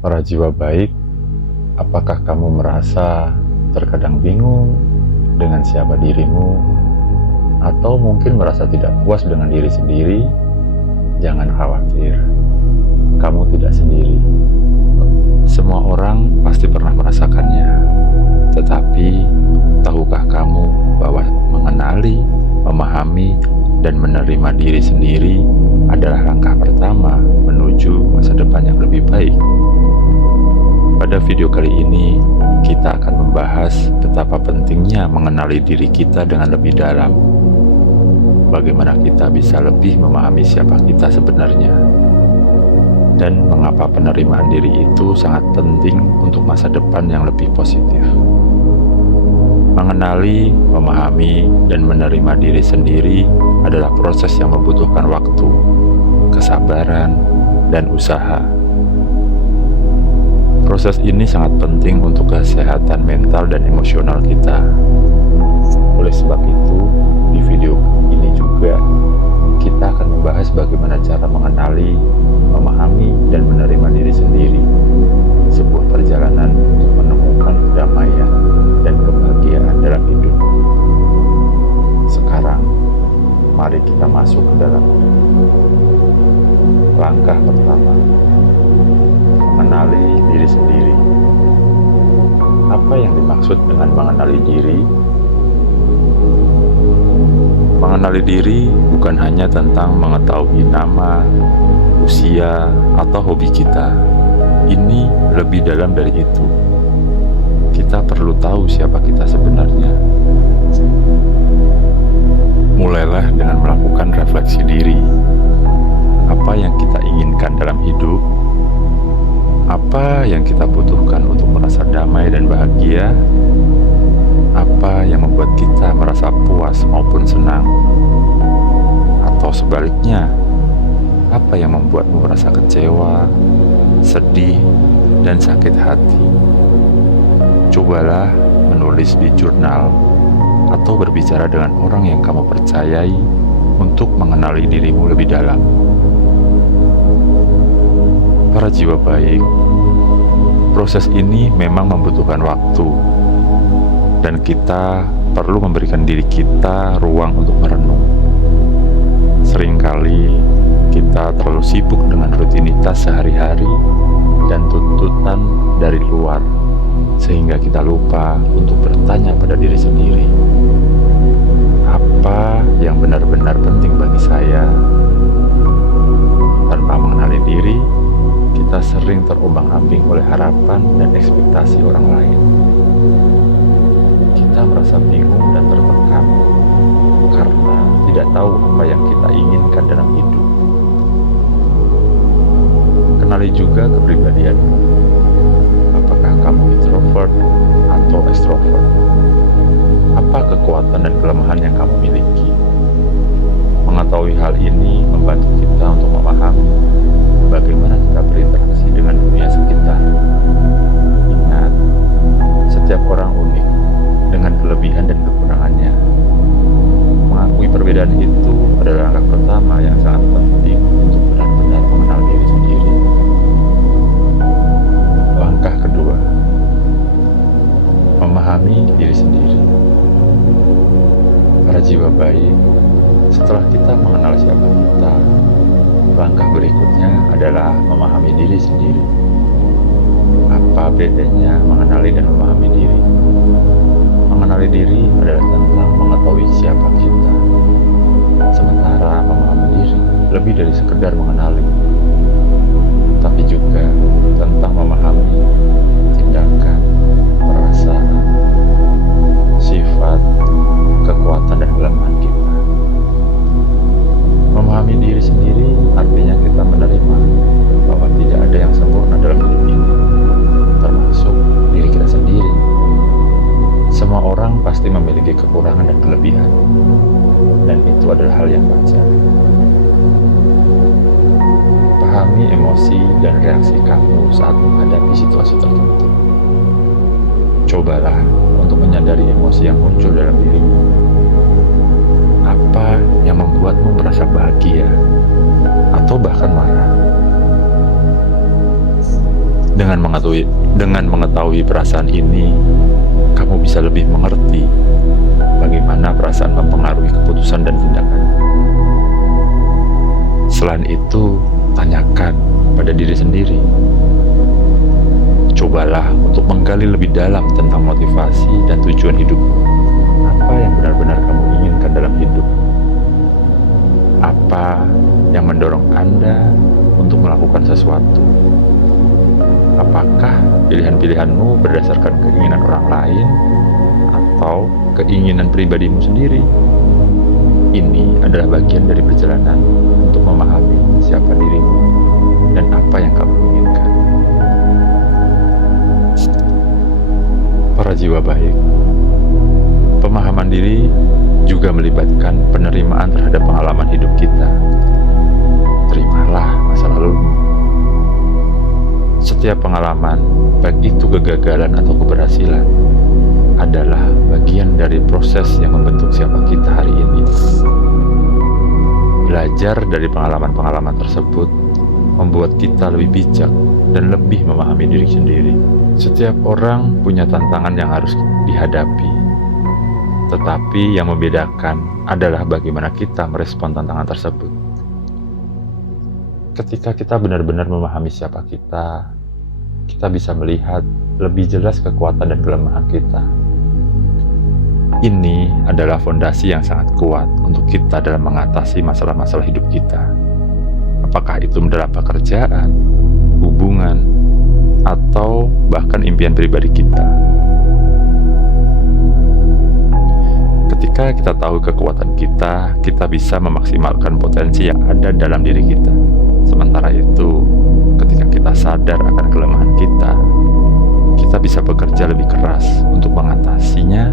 Para jiwa baik, apakah kamu merasa terkadang bingung dengan siapa dirimu, atau mungkin merasa tidak puas dengan diri sendiri? Jangan khawatir, kamu tidak sendiri. Semua orang pasti pernah merasakannya. Tetapi, tahukah kamu bahwa mengenali, memahami, dan menerima diri sendiri adalah langkah pertama menuju masa depan yang lebih baik? Pada video kali ini, kita akan membahas betapa pentingnya mengenali diri kita dengan lebih dalam. Bagaimana kita bisa lebih memahami siapa kita sebenarnya, dan mengapa penerimaan diri itu sangat penting untuk masa depan yang lebih positif. Mengenali, memahami, dan menerima diri sendiri adalah proses yang membutuhkan waktu, kesabaran, dan usaha. Proses ini sangat penting untuk kesehatan mental dan emosional kita. Oleh sebab itu, di video ini juga kita akan membahas bagaimana cara mengenali, memahami, dan menerima diri sendiri. Sebuah perjalanan untuk menemukan kedamaian dan kebahagiaan dalam hidup. Sekarang, mari kita masuk ke dalam. Langkah pertama, mengenali diri sendiri. Apa yang dimaksud dengan mengenali diri? Mengenali diri bukan hanya tentang mengetahui nama, usia, atau hobi kita. Ini lebih dalam dari itu. Kita perlu tahu siapa kita sebenarnya. Mulailah dengan melakukan refleksi diri. Apa yang kita inginkan dalam hidup? Apa yang kita butuhkan untuk merasa damai dan bahagia? Apa yang membuat kita merasa puas maupun senang? Atau sebaliknya, apa yang membuatmu merasa kecewa, sedih, dan sakit hati? Cobalah menulis di jurnal atau berbicara dengan orang yang kamu percayai untuk mengenali dirimu lebih dalam. Para jiwa baik, proses ini memang membutuhkan waktu, dan kita perlu memberikan diri kita ruang untuk merenung. Seringkali kita terlalu sibuk dengan rutinitas sehari-hari dan tuntutan dari luar, sehingga kita lupa untuk bertanya pada diri sendiri, apa yang benar-benar penting bagi saya? Tanpa mengenali diri, kita sering terombang-ambing oleh harapan dan ekspektasi orang lain. Kita merasa bingung dan tertekan karena tidak tahu apa yang kita inginkan dalam hidup. Kenali juga kepribadianmu. Apakah kamu introvert atau extrovert? Apa kekuatan dan kelemahan yang kamu miliki? Mengetahui hal ini membantu kita untuk memahami bagaimana kita berinteraksi dengan dunia sekitar. Ingat, setiap orang unik dengan kelebihan dan kekurangannya. Mengakui perbedaan itu adalah langkah pertama yang sangat penting untuk benar-benar mengenal diri sendiri. Langkah kedua, memahami diri sendiri. Para jiwa baik, setelah kita mengenal siapa kita, langkah berikutnya adalah memahami diri sendiri. Apa bedanya mengenali dan memahami diri? Mengenali diri adalah tentang mengetahui siapa kita. Sementara memahami diri lebih dari sekedar mengenali, tapi juga tentang memahami tindakan, perasaan, sifat, kekuatan, dan kelemahan kita. Memahami diri sendiri artinya kita menerima bahwa tidak ada yang sempurna dalam hidup ini, termasuk diri kita sendiri. Semua orang pasti memiliki kekurangan dan kelebihan, dan itu adalah hal yang wajar. Pahami emosi dan reaksi kamu saat menghadapi situasi tertentu. Cobalah untuk menyadari emosi yang muncul dalam dirimu. Apa yang membuatmu merasa bahagia atau bahkan marah? Dengan Dengan mengetahui perasaan ini, kamu bisa lebih mengerti bagaimana perasaan mempengaruhi keputusan dan tindakan. Selain itu, tanyakan pada diri sendiri. Cobalah untuk menggali lebih dalam tentang motivasi dan tujuan hidupmu. Apa yang benar-benar kamu inginkan dalam hidup? Apa yang mendorong Anda untuk melakukan sesuatu? Apakah pilihan-pilihanmu berdasarkan keinginan orang lain atau keinginan pribadimu sendiri? Ini adalah bagian dari perjalanan untuk memahami siapa dirimu dan apa yang kamu inginkan. Para jiwa baik, pemahaman diri juga melibatkan penerimaan terhadap pengalaman hidup kita. Terimalah masa lalumu. Setiap pengalaman, baik itu kegagalan atau keberhasilan, adalah bagian dari proses yang membentuk siapa kita hari ini. Belajar dari pengalaman-pengalaman tersebut membuat kita lebih bijak dan lebih memahami diri sendiri. Setiap orang punya tantangan yang harus dihadapi, tetapi yang membedakan adalah bagaimana kita merespon tantangan tersebut. Ketika kita benar-benar memahami siapa kita bisa melihat lebih jelas kekuatan dan kelemahan kita. Ini adalah fondasi yang sangat kuat untuk kita dalam mengatasi masalah-masalah hidup kita. Apakah itu dalam pekerjaan, hubungan, atau bahkan impian pribadi kita. Ketika kita tahu kekuatan kita bisa memaksimalkan potensi yang ada dalam diri kita. Sementara itu, ketika kita sadar akan kelemahan kita bisa bekerja lebih keras untuk mengatasinya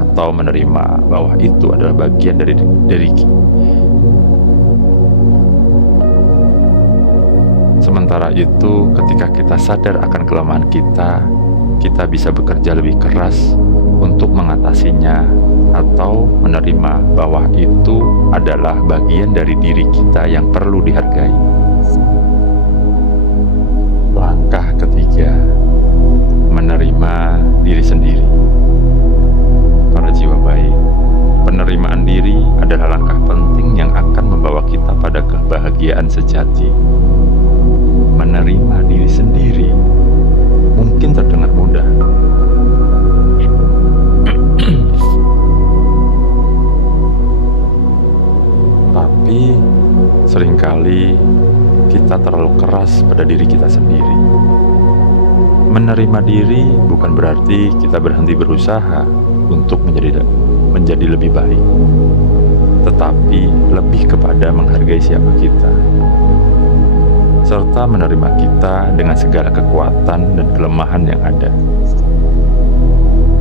atau menerima bahwa itu adalah bagian dari kita. Sementara itu, ketika kita sadar akan kelemahan kita bisa bekerja lebih keras untuk mengatasinya atau menerima bahwa itu adalah bagian dari diri kita yang perlu dihargai. Langkah ketiga, menerima diri sendiri. Para jiwa baik, penerimaan diri adalah langkah penting yang akan membawa kita pada kebahagiaan sejati. Menerima diri sendiri mungkin terdengar mudah, tapi seringkali kita terlalu keras pada diri kita sendiri. Menerima diri bukan berarti kita berhenti berusaha untuk menjadi lebih baik, tetapi lebih kepada menghargai siapa kita, serta menerima kita dengan segala kekuatan dan kelemahan yang ada.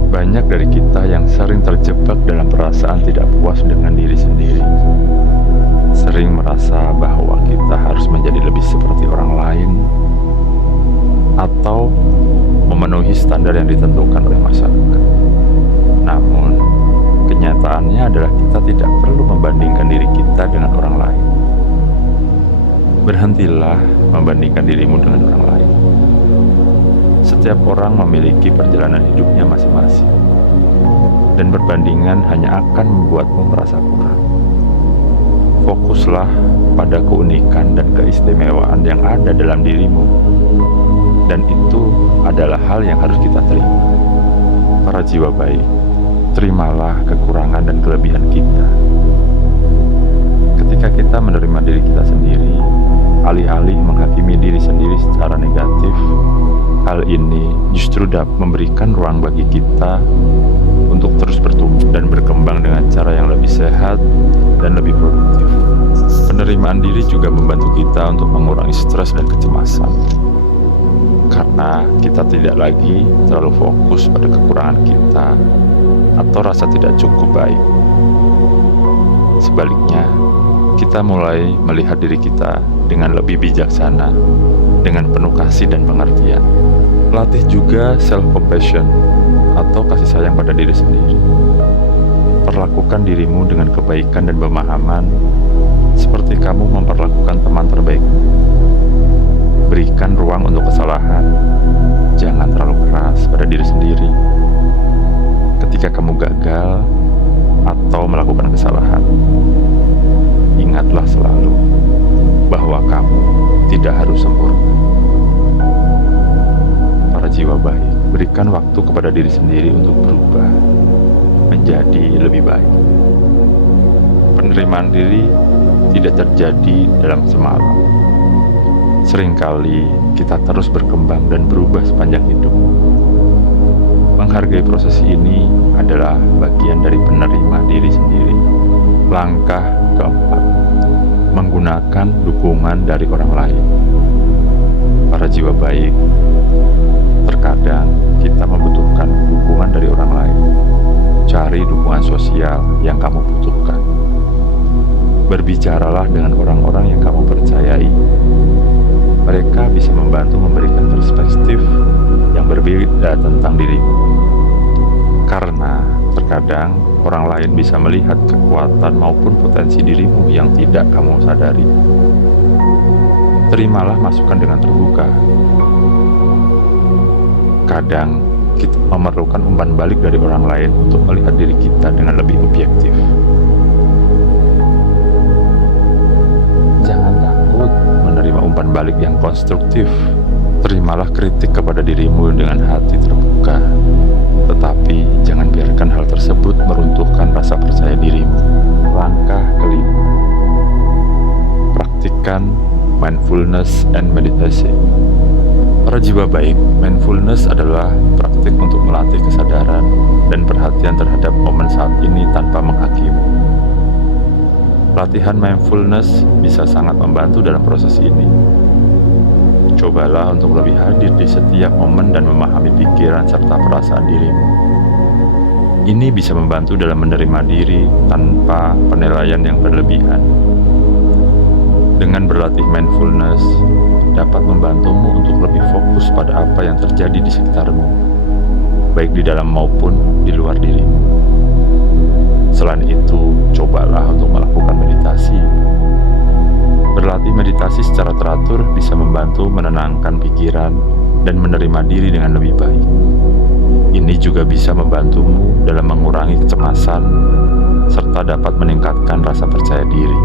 Banyak dari kita yang sering terjebak dalam perasaan tidak puas dengan diri sendiri. Sering merasa bahwa kita harus menjadi lebih seperti orang lain atau memenuhi standar yang ditentukan oleh masyarakat. Namun, kenyataannya adalah kita tidak perlu membandingkan diri kita dengan orang lain. Berhentilah membandingkan dirimu dengan orang lain. Setiap orang memiliki perjalanan hidupnya masing-masing, dan perbandingan hanya akan membuatmu merasa kurang. Fokuslah pada keunikan dan keistimewaan yang ada dalam dirimu, dan itu adalah hal yang harus kita terima. Para jiwa baik, terimalah kekurangan dan kelebihan kita. Ketika kita menerima diri kita sendiri, alih-alih menghakimi diri sendiri secara negatif, hal ini justru dapat memberikan ruang bagi kita untuk terus bertumbuh dan berkembang dengan cara yang lebih sehat dan lebih produktif. Penerimaan diri juga membantu kita untuk mengurangi stres dan kecemasan, karena kita tidak lagi terlalu fokus pada kekurangan kita atau rasa tidak cukup baik. Sebaliknya, kita mulai melihat diri kita dengan lebih bijaksana, dengan penuh kasih dan pengertian. Latih juga self-compassion atau kasih sayang pada diri sendiri. Perlakukan dirimu dengan kebaikan dan pemahaman seperti kamu memperlakukan teman terbaik. berikan ruang untuk kesalahan. Jangan terlalu keras pada diri sendiri. Ketika kamu gagal atau melakukan kesalahan, ingatlah selalu bahwa kamu tidak harus sempurna. Para jiwa baik, berikan waktu kepada diri sendiri untuk berubah menjadi lebih baik. Penerimaan diri tidak terjadi dalam semalam. Seringkali kita terus berkembang dan berubah sepanjang hidup. Menghargai proses ini adalah bagian dari penerima diri sendiri. Langkah keempat, menggunakan dukungan dari orang lain. Para jiwa baik, terkadang kita membutuhkan dukungan dari orang lain. Cari dukungan sosial yang kamu butuhkan. Berbicaralah dengan orang-orang yang kamu percayai. Mereka bisa membantu memberikan perspektif yang berbeda tentang dirimu. Karena terkadang orang lain bisa melihat kekuatan maupun potensi dirimu yang tidak kamu sadari. Terimalah masukan dengan terbuka. Kadang kita memerlukan umpan balik dari orang lain untuk melihat diri kita dengan lebih objektif. Jangan takut menerima umpan balik yang konstruktif. Terimalah kritik kepada dirimu dengan hati terbuka. Tetapi jangan biarkan hal tersebut meruntuhkan rasa percaya dirimu. Langkah kelima, praktikkan mindfulness and meditation. Para jiwa baik, mindfulness adalah praktik untuk melatih kesadaran dan perhatian terhadap momen saat ini tanpa menghakimi. Latihan mindfulness bisa sangat membantu dalam proses ini. Cobalah untuk lebih hadir di setiap momen dan memahami pikiran serta perasaan dirimu. Ini bisa membantu dalam menerima diri tanpa penilaian yang berlebihan. Dengan berlatih mindfulness, dapat membantumu untuk lebih fokus pada apa yang terjadi di sekitarmu, baik di dalam maupun di luar dirimu. Selain itu, cobalah untuk melakukan meditasi. Berlatih meditasi secara teratur bisa membantu menenangkan pikiran dan menerima diri dengan lebih baik. Ini juga bisa membantumu dalam mengurangi kecemasan serta dapat meningkatkan rasa percaya diri.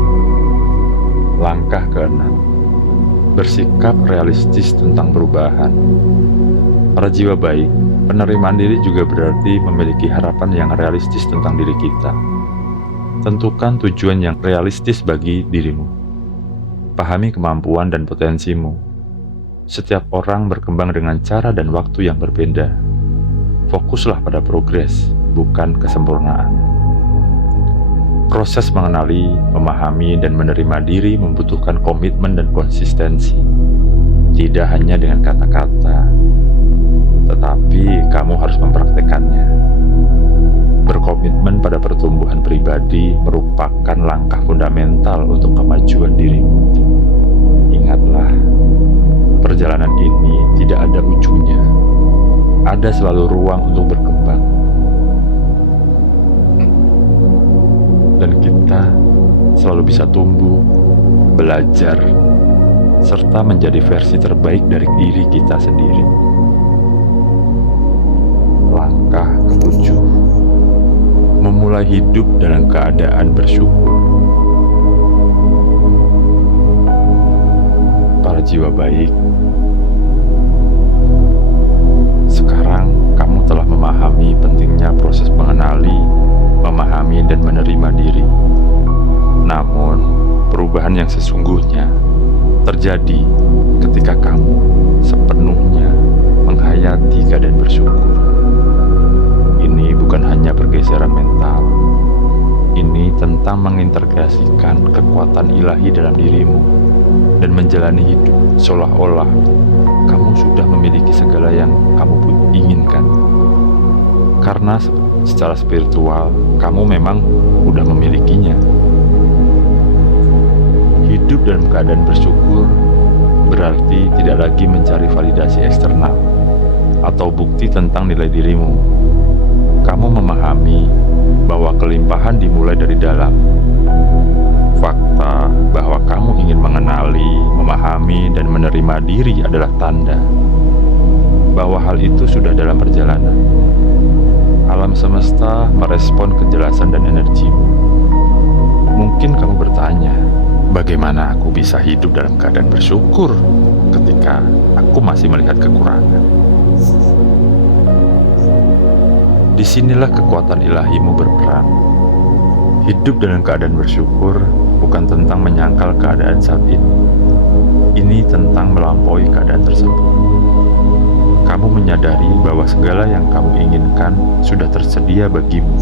Langkah keenam, bersikap realistis tentang perubahan. Para jiwa baik, penerimaan diri juga berarti memiliki harapan yang realistis tentang diri kita. Tentukan tujuan yang realistis bagi dirimu. Pahami kemampuan dan potensimu. Setiap orang berkembang dengan cara dan waktu yang berbeda. Fokuslah pada progres, bukan kesempurnaan. Proses mengenali, memahami, dan menerima diri membutuhkan komitmen dan konsistensi. Tidak hanya dengan kata-kata, tetapi kamu harus mempraktekannya. Berkomitmen pada pertumbuhan pribadi merupakan langkah fundamental untuk kemajuan dirimu. Ingatlah, perjalanan ini tidak ada ujungnya. Ada selalu ruang untuk berkembang. Dan kita selalu bisa tumbuh, belajar, serta menjadi versi terbaik dari diri kita sendiri. Langkah ketujuh, memulai hidup dalam keadaan bersyukur. Para jiwa baik, sekarang kamu telah memahami pentingnya proses mengenali, memahami, dan menerima diri. Namun, perubahan yang sesungguhnya terjadi ketika kamu sepenuhnya menghayati keadaan bersyukur. Ini bukan hanya pergeseran mental. Ini tentang mengintegrasikan kekuatan ilahi dalam dirimu dan menjalani hidup seolah-olah kamu sudah memiliki segala yang kamu pun inginkan. Karena secara spiritual, kamu memang sudah memilikinya. Hidup dalam keadaan bersyukur berarti tidak lagi mencari validasi eksternal atau bukti tentang nilai dirimu. Kamu memahami bahwa kelimpahan dimulai dari dalam. Fakta kata bahwa kamu ingin mengenali, memahami, dan menerima diri adalah tanda bahwa hal itu sudah dalam perjalanan. Alam semesta merespon kejelasan dan energimu. Mungkin kamu bertanya, bagaimana aku bisa hidup dalam keadaan bersyukur ketika aku masih melihat kekurangan? Disinilah kekuatan ilahimu berperan. Hidup dalam keadaan bersyukur bukan tentang menyangkal keadaan saat ini. Ini tentang melampaui keadaan tersebut. Kamu menyadari bahwa segala yang kamu inginkan sudah tersedia bagimu,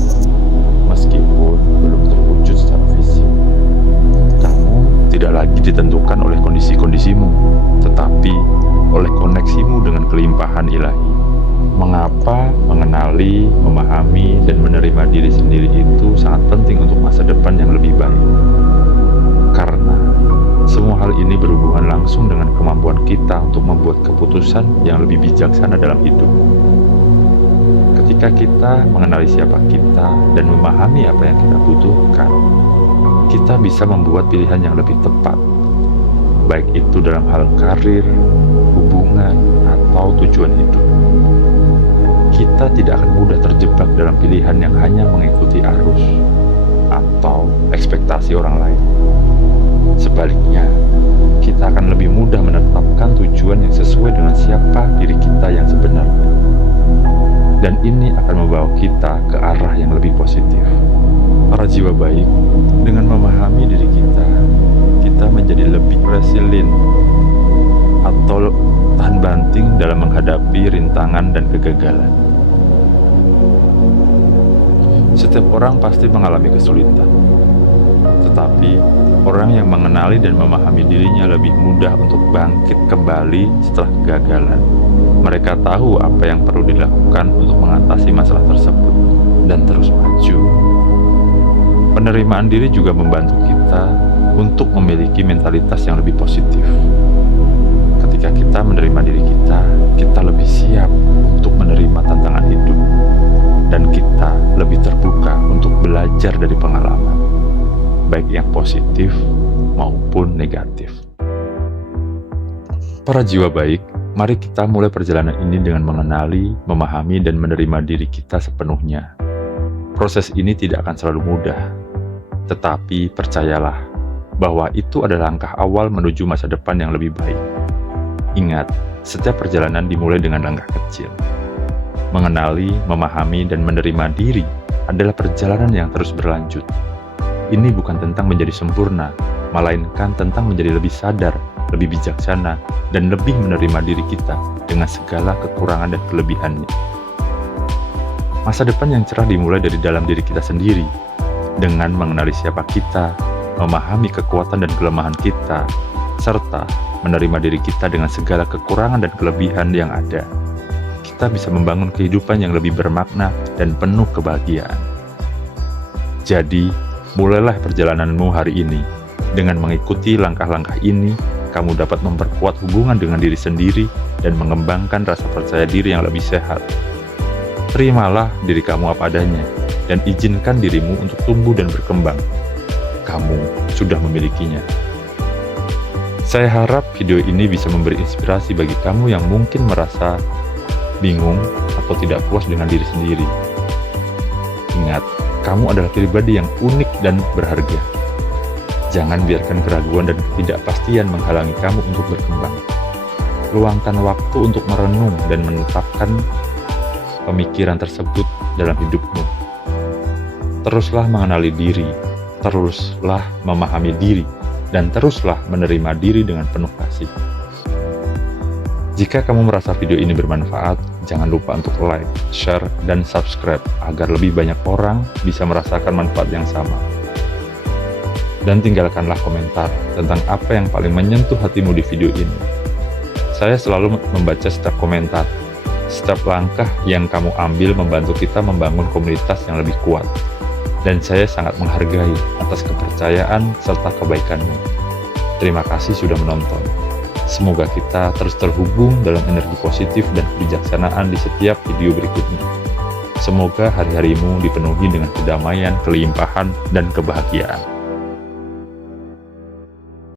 meskipun belum terwujud secara fisik. Kamu tidak lagi ditentukan oleh kondisi-kondisimu, tetapi oleh koneksimu dengan kelimpahan ilahi. Mengapa mengenali, memahami, dan menerima diri sendiri itu sangat penting untuk masa depan yang lebih baik? Karena semua hal ini berhubungan langsung dengan kemampuan kita untuk membuat keputusan yang lebih bijaksana dalam hidup. Ketika kita mengenali siapa kita dan memahami apa yang kita butuhkan, kita bisa membuat pilihan yang lebih tepat, baik itu dalam hal karir, hubungan, atau tujuan hidup. Kita tidak akan mudah terjebak dalam pilihan yang hanya mengikuti arus atau ekspektasi orang lain. Sebaliknya, kita akan lebih mudah menetapkan tujuan yang sesuai dengan siapa diri kita yang sebenarnya. Dan ini akan membawa kita ke arah yang lebih positif. Para jiwa baik, dengan memahami diri kita menjadi lebih resilient atau tahan banting dalam menghadapi rintangan dan kegagalan. Setiap orang pasti mengalami kesulitan, tetapi orang yang mengenali dan memahami dirinya lebih mudah untuk bangkit kembali setelah kegagalan. Mereka tahu apa yang perlu dilakukan untuk mengatasi masalah tersebut dan terus maju. Penerimaan diri juga membantu kita untuk memiliki mentalitas yang lebih positif. Ketika kita menerima diri kita lebih siap untuk menerima tantangan hidup, dan kita lebih terbuka untuk belajar dari pengalaman, baik yang positif maupun negatif. Para jiwa baik, mari kita mulai perjalanan ini dengan mengenali, memahami, dan menerima diri kita sepenuhnya. Proses ini tidak akan selalu mudah, tetapi percayalah bahwa itu adalah langkah awal menuju masa depan yang lebih baik. Ingat, setiap perjalanan dimulai dengan langkah kecil. Mengenali, memahami, dan menerima diri adalah perjalanan yang terus berlanjut. Ini bukan tentang menjadi sempurna, melainkan tentang menjadi lebih sadar, lebih bijaksana, dan lebih menerima diri kita dengan segala kekurangan dan kelebihannya. Masa depan yang cerah dimulai dari dalam diri kita sendiri, dengan mengenali siapa kita, memahami kekuatan dan kelemahan kita, serta menerima diri kita dengan segala kekurangan dan kelebihan yang ada. Kita bisa membangun kehidupan yang lebih bermakna dan penuh kebahagiaan. Jadi, mulailah perjalananmu hari ini. Dengan mengikuti langkah-langkah ini, kamu dapat memperkuat hubungan dengan diri sendiri dan mengembangkan rasa percaya diri yang lebih sehat. Terimalah diri kamu apa adanya, dan izinkan dirimu untuk tumbuh dan berkembang. Kamu sudah memilikinya. Saya harap video ini bisa memberi inspirasi bagi kamu yang mungkin merasa bingung atau tidak puas dengan diri sendiri. Ingat, kamu adalah pribadi yang unik dan berharga. Jangan biarkan keraguan dan ketidakpastian menghalangi kamu untuk berkembang. Luangkan waktu untuk merenung dan menetapkan pemikiran tersebut dalam hidupmu. Teruslah mengenali diri, teruslah memahami diri, dan teruslah menerima diri dengan penuh kasih. Jika kamu merasa video ini bermanfaat, jangan lupa untuk like, share, dan subscribe agar lebih banyak orang bisa merasakan manfaat yang sama. Dan tinggalkanlah komentar tentang apa yang paling menyentuh hatimu di video ini. Saya selalu membaca setiap komentar. Setiap langkah yang kamu ambil membantu kita membangun komunitas yang lebih kuat. Dan saya sangat menghargai atas kepercayaan serta kebaikanmu. Terima kasih sudah menonton. Semoga kita terus terhubung dalam energi positif dan kebijaksanaan di setiap video berikutnya. Semoga hari-harimu dipenuhi dengan kedamaian, kelimpahan, dan kebahagiaan.